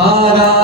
সারা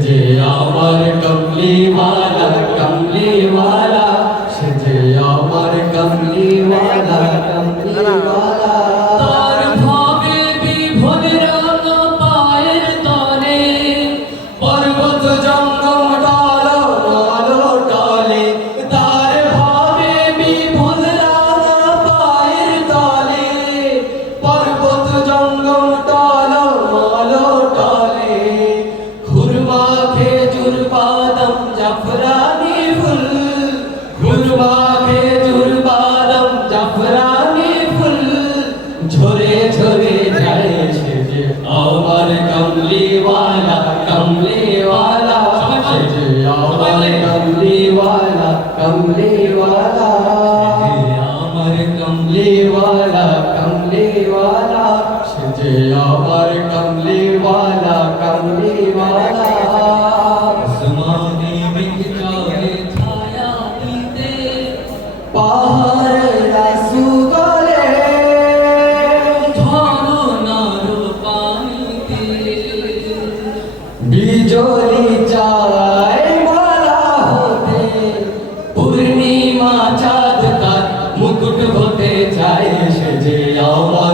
সেজে আমার কমলি वाला কমলি वाला पादम जफरानी फुल। गुलबा खेजूर पादम जफरानी फुल। झोरे झोरे जाए छे जे अमर कमली वाला कमली वाला छे जे अमर कमली वाला कमली वाला अमर कमली वाला कमली वाला छे जे अमर कमली वाला कमली वाला পূর্ণিমা চাঁদ তার মুকুট হতে চাই সে যে আমার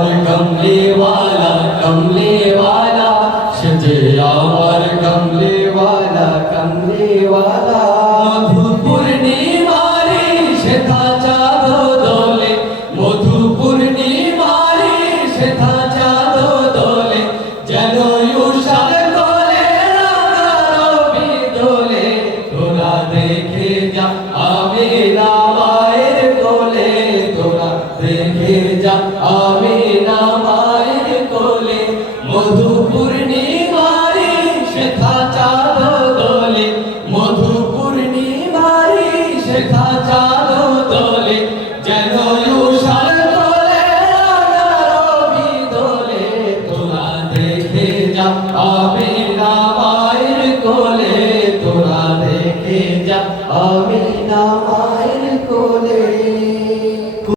সেথা চাঁদ দোলে মধু পূর্ণিমারে সেথা চাঁদ দোলে, যেন উষার দোলে রবি দোলে তোরা দেখে যা, আমি না মায়ের তোরা দেখে যা, আমি না দোলে, যেন উষার দোলে রবি দোলে। তোরা দেখে যা আমি না মায়ের কোলে। তোরা দেখে যা আমি না